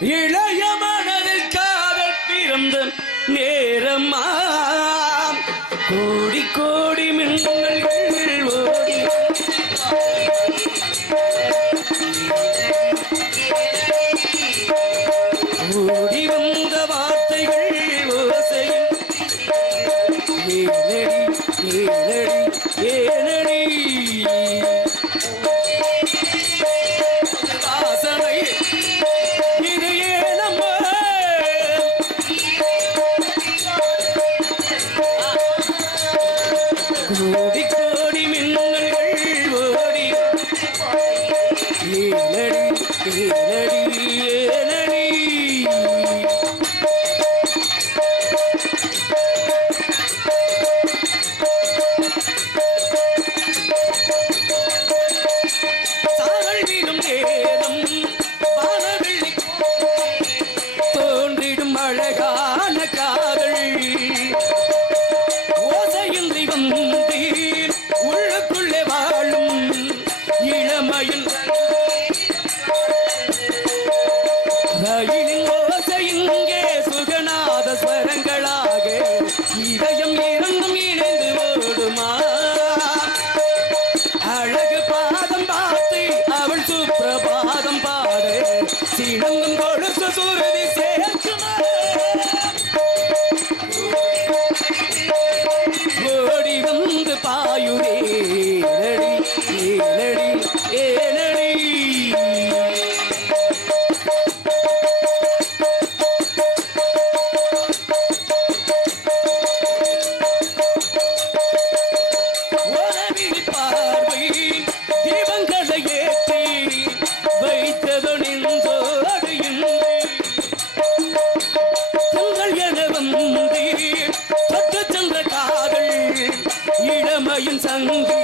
இளைய மனதில் காதல் பிறந்த நேரமா கோடி கோடி மின் Ooh. 曾经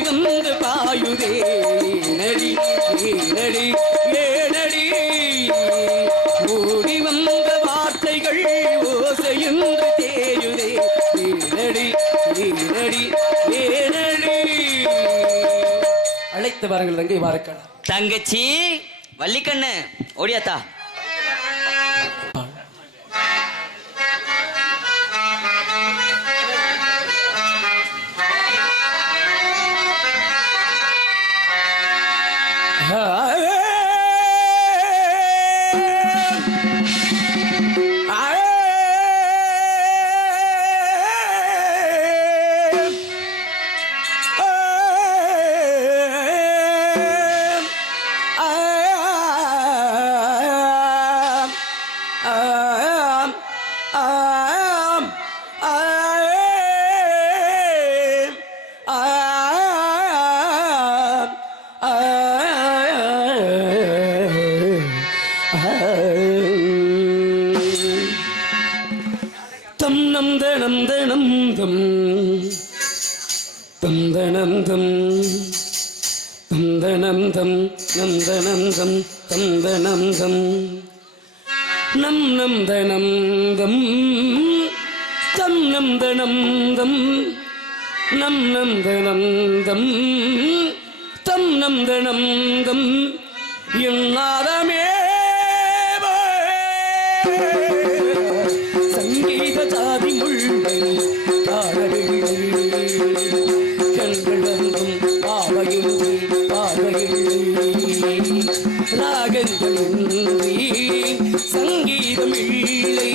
வந்து பாயுதே. நடி நடி ஏனடி. ஓடி வந்த வார்த்தைகள் ஓசையுன்று தேயுதே. நடி நடி ஏனடி. அழைத்து வாருங்கள் தங்கை வாருக்கள். தங்கச்சி வள்ளிக்கண்ணு ஓடியாத்தா. தந்தனந்தம் தந்தனந்தம் நந்தனந்தம் தந்தனந்தம் நம் நந்தனந்தம் தம் நந்தனந்தம் நம் நந்தனந்தம் தம் நந்தனந்தம் என் நாதமே இல்லை சங்கீதம் இல்லை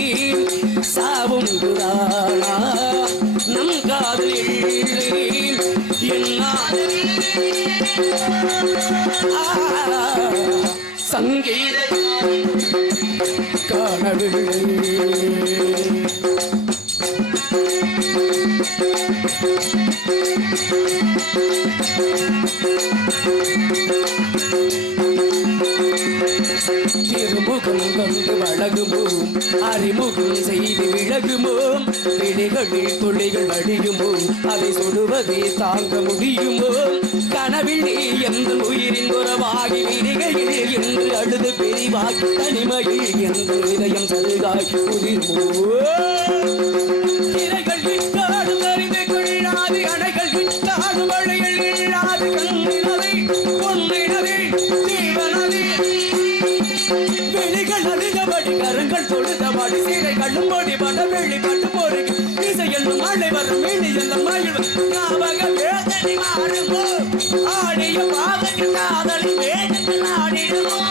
சாவுண்டுதானா அறிமுகம் செய்து விலகுமோ? விழிகளில் துளிகள் அடியுமோ அதை சொல்லுவதே தாங்க முடியுமோ? கனவில் நீ எந்த உயிரின் உறவாகி விரிகையில் என்று அழுது பெரிவாகி தனிமையில் என்று இதயம் சருகாய் உதிர்மோ திரைகள் இட்டாடும் அறிந்து கொள்ளாது அணைகள் விட்டாலும் வழியில் இல்லாது கண்ணில்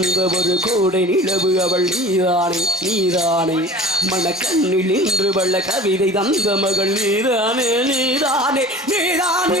வந்த ஒரு கூடை நிலவு அவள் நீதானே நீதானே. மனக்கண்ணில் இன்று வள்ள கவிதை தந்த மகள் நீதானே நீதானே நீதானே.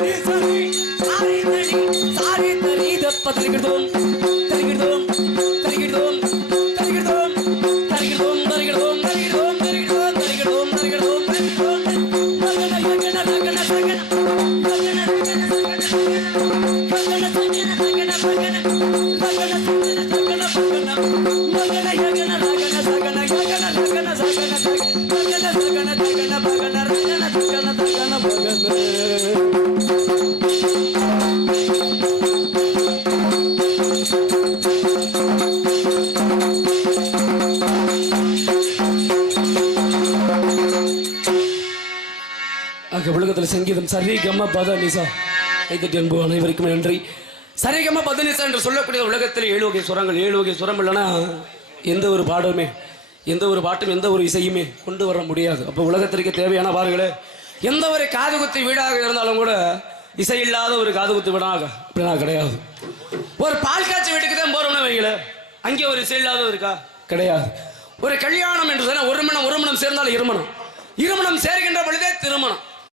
சாரி தரி சாரி தரி தப்பத்திருக்கிறோம் சங்கீதம். சரிகம பதனிசா பத நிசா அன்பு அனைவருக்கும் நன்றி. சரிகம பதனிசா என்று சொல்லக்கூடிய உலகத்தில் ஏழு வகை சுரங்கள் ஏழு வகை சுரம் இல்லைன்னா எந்த ஒரு பாடமே எந்த ஒரு பாட்டும் எந்த ஒரு இசையுமே கொண்டு வர முடியாது. அப்போ உலகத்திற்கு தேவையான பாருங்களே எந்த ஒரு காது குத்து வீடாக இருந்தாலும் கூட இசை இல்லாத ஒரு காது குத்து வீடாக அப்படின்னா கிடையாது. ஒரு பால் காய்ச்சி வீட்டுக்கு தான் போறோம்னு வைங்கள அங்கே ஒரு இசை இல்லாத இருக்கா கிடையாது. ஒரு கல்யாணம் என்று சொன்னால் ஒரு மணம் ஒரு மணம் சேர்ந்தாலும் இருமணம் இருமணம் சேர்கின்ற பொழுதே திருமணம்.